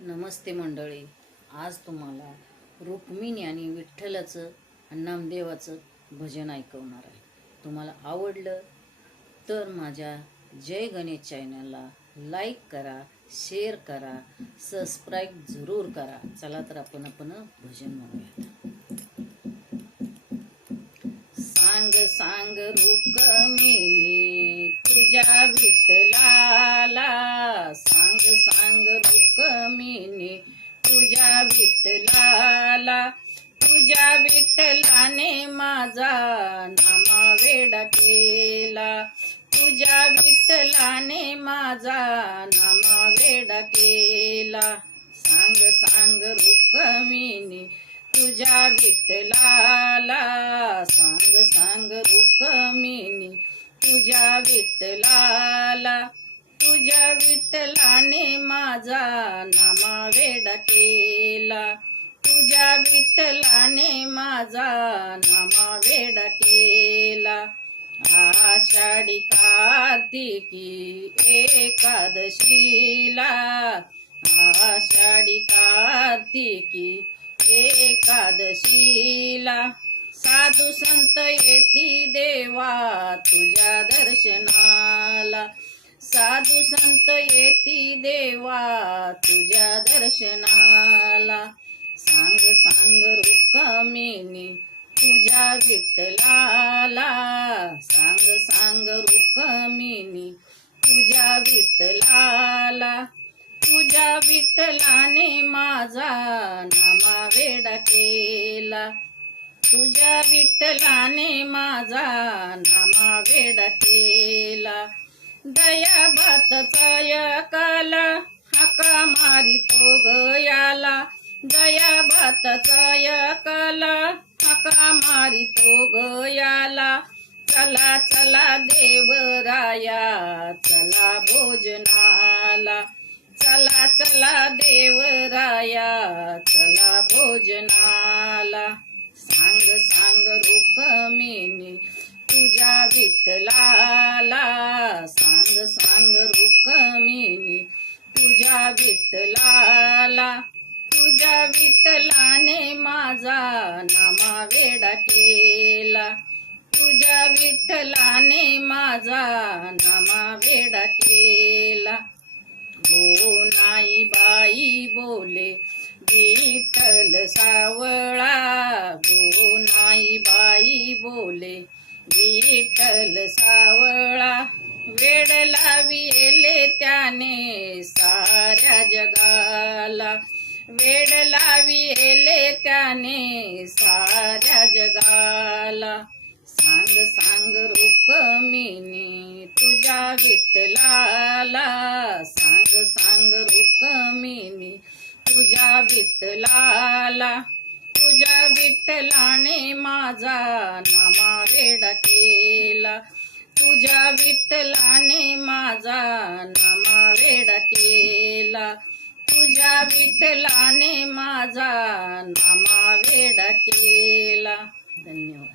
नमस्ते मंडळी. आज तुम्हाला रुक्मिणी आणि विठ्ठलाचं आणि नामदेवाचं भजन ऐकवणार आहे. तुम्हाला आवडलं तर माझ्या जय गणेश चॅनलला लाईक करा, शेअर करा, सबस्क्राईब जरूर करा. चला तर आपण भजन म्हणूया. सांग सांग रुक्मिणी तुझ्या विठ्ठलाला, सांग सांग रुक्मिणी तुझ्या विठ्ठलाला, तुझ्या विठ्ठलाने माझा नामवेडा केला, तुझ्या विठ्ठलाने माझा नामवेडा केला. सांग सांग रुक्मिणी तुझ्या विठ्ठलाला, सांग सांग रुक्मिणी तुझ्या विठ्ठलाला, तुझ्या विठ्ठलाने माझा नामवेडा केला, तुझ्या विठ्ठलाने माझा नामवेडा केला. आषाढी कार्तिकी एकादशीला, आषाढी कार्तिकी एकादशीला, साधू संत येती देवा तुझ्या दर्शनाला, साधू संत येती देवा तुझ्या दर्शनाला. सांग सांग रुक्मिणी तुझ्या विठ्ठलाला, सांग सांग रुक्मिणी तुझ्या विठ्ठलाला, तुझ्या विठ्ठलाने माझा नामवेडा केला, तुझ्या विठ्ठलाने माझा नामवेडा केला. दया भातचा यकाला हाका मारितो गयाला, दया भातचा यकाला हाका मारितो गयाला. चला चला देवराया चला भोजनाला, चला चला देवराया चला भोजनाला. सांग सांग रुक्मिणी तुझ्या विठ्ठलाला, सांग सांग रुक्मिणी तुझ्या विठ्ठलाला, तुझ्या विठ्ठलाने माझा नामवेडा केला, तुझ्या विठ्ठलाने माझा नामवेडा केला. गो नाही बाई बोले विठ्ठल सावळा, गो नाही बाई बोले विठ्ठल सावळा. वेड लाविले त्याने साऱ्या जगाला, वेड लाविले त्याने साऱ्या जगाला. सांग सांग रुक्मिणी तुझ्या विठ्ठलाला, सांग सांग रुक्मिणी तुझ्या विठ्ठलाला, तुझ्या विठ्ठलाने माझा नामवेडा केला, तुझ्या विठ्ठलाने माझा नामवेडा केला, तुझ्या विठ्ठलाने माझा नामवेडा केला. धन्यवाद.